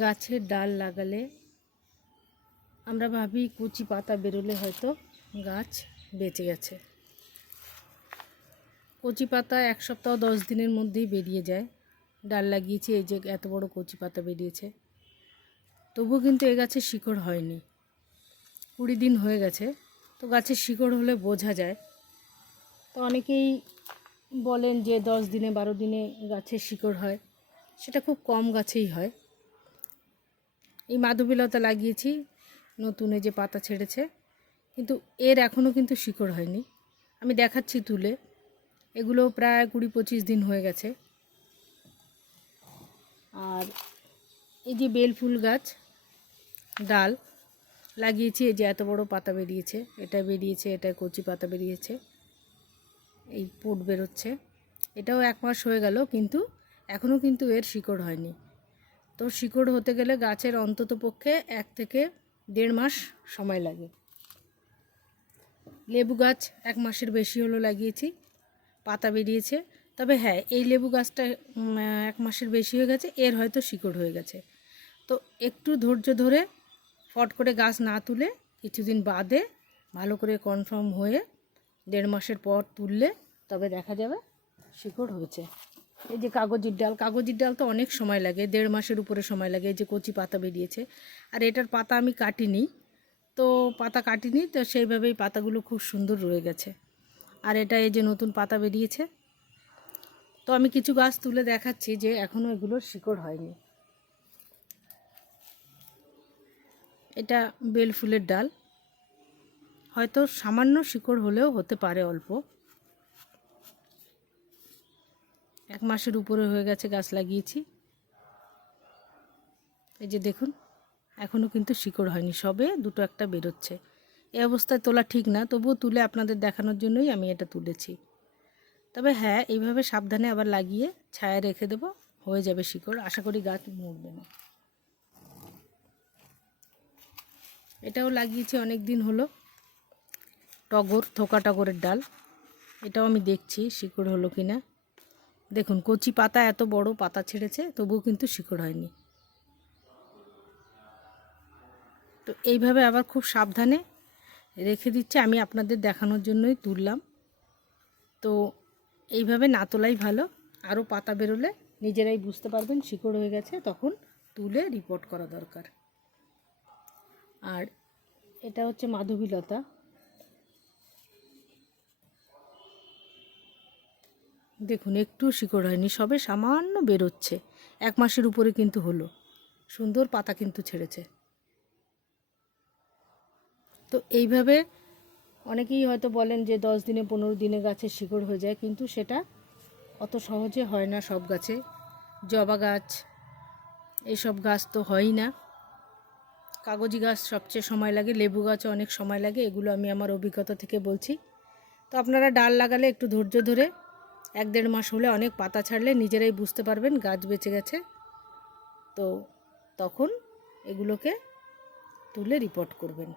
গাছের ডাল লাগালে আমরা ভাবি কচি পাতা বেরোলে হয়তো গাছ বেঁচে গেছে। কচি পাতা এক সপ্তাহ দশ দিনের মধ্যেই বেরিয়ে যায়। ডাল লাগিয়েছি, এই যে এত বড় কচি পাতা বেরিয়েছে। তবুও কিন্তু এ গাছের শিকড় হয়নি। কুড়ি দিন হয়ে গেছে, তো গাছের শিকড় হলে বোঝা যায়। তো অনেকেই বলেন যে দশ দিনে, বারো দিনে গাছের শিকড় হয়। সেটা খুব কম গাছেই হয়। এই মাধবীলতা লাগিয়েছি, নতুনে যে পাতা ছেড়েছে। কিন্তু এর এখনও কিন্তু শিকড় হয়নি। আমি দেখাচ্ছি তুলে। এগুলো প্রায় কুড়ি পঁচিশ দিন হয়ে গেছে। আর এই যে বেল ফুল গাছ, ডাল লাগিয়েছি। এই যে এত বড় পাতা বেরিয়েছে। এটা বেরিয়েছে, এটা কচি পাতা বেরিয়েছে। এই পোট বেরোচ্ছে। এটাও এক মাস হয়ে গেল, কিন্তু এখনও কিন্তু এর শিকড় হয়নি। তো শিকড় হতে গেলে গাছের অন্তত পক্ষে এক থেকে দেড় মাস সময় লাগে। লেবু গাছ এক মাসের বেশি হলো লাগিয়েছি, পাতা বেরিয়েছে। তবে হ্যাঁ এই লেবু গাছটা এক মাসের বেশি হয়ে গেছে, এর হয়তো শিকড় হয়ে গেছে। তো একটু ধৈর্য ধরে ফট করে গাছ না তুলে কিছুদিন বাদে ভালো করে কনফার্ম হয়ে দেড় মাসের পর তুললে তবে দেখা যাবে শিকড় হয়েছে। এই যে কাগজের ডাল কাগজের ডাল তো অনেক সময় লাগে, দেড় মাসের উপরে সময় লাগে, এই যে কচি পাতা বেরিয়েছে। আর এটার পাতা আমি কাটিনি, তো পাতা কাটিনি, তো সেইভাবেই পাতাগুলো খুব সুন্দর রয়ে গেছে। আর এটা এই যে নতুন পাতা বেরিয়েছে। তো আমি কিছু গাছ তুলে দেখাচ্ছি যে এখনও এগুলোর শিকড় হয়নি। এটা বেল ফুলের ডাল। হয়তো সামান্য শিকড় হলেও হতে পারে অল্প এক মাসের উপরে হয়ে গেছে গাছ লাগিয়েছি। এই যে দেখুন এখনও কিন্তু শিকড় হয়নি, সবে দুটো একটা বেরোচ্ছে। এই অবস্থায় তোলা ঠিক না, তবুও তুলে আপনাদের দেখানোর জন্যই আমি এটা তুলেছি। তবে হ্যাঁ এইভাবে সাবধানে আবার লাগিয়ে ছায়া রেখে দেবো, হয়ে যাবে শিকড়। আশা করি গাছ মরবে না। এটাও লাগিয়েছি, অনেক দিন হলো। টগর, থোকা টগরের ডাল। এটাও আমি দেখছি শিকড় হলো কি না দেখুন, কচি পাতা এত বড়, পাতা ছেড়েছে, তবুও কিন্তু শিকড় হয়নি। তো এইভাবে আবার খুব সাবধানে রেখে দিচ্ছে, আমি আপনাদের দেখানোর জন্যই তুললাম। তো এইভাবে না তোলাই ভালো, আরও পাতা বেরোলে নিজেরাই বুঝতে পারবেন শিকড় হয়ে গেছে, তখন তুলে রিপোর্ট করা দরকার। আর এটা হচ্ছে মাধবীলতা। দেখুন, একটু শিকড় হয়নি, সবে সামান্য বেরোচ্ছে। এক মাসের উপরে কিন্তু হলো। সুন্দর পাতা কিন্তু ছেড়েছে। তো এইভাবে অনেকেই হয়তো বলেন যে দশ দিনে পনেরো দিনে গাছের শিকড় হয়ে যায়, কিন্তু সেটা অত সহজে হয় না সব গাছে। জবা গাছ এইসব গাছ তো হয়ই না। কাগজি গাছ সবচেয়ে সময় লাগে, লেবু গাছও অনেক সময় লাগে, এগুলো আমি আমার অভিজ্ঞতা থেকে বলছি। তো আপনারা ডাল লাগালে একটু ধৈর্য ধরে এক দেড় মাস হলে অনেক পাতা ছাড়লে নিজেরাই বুঝতে পারবেন গাছ বেঁচে গেছে। তো তখন এগুলোকে তুলে রিপোর্ট করবেন।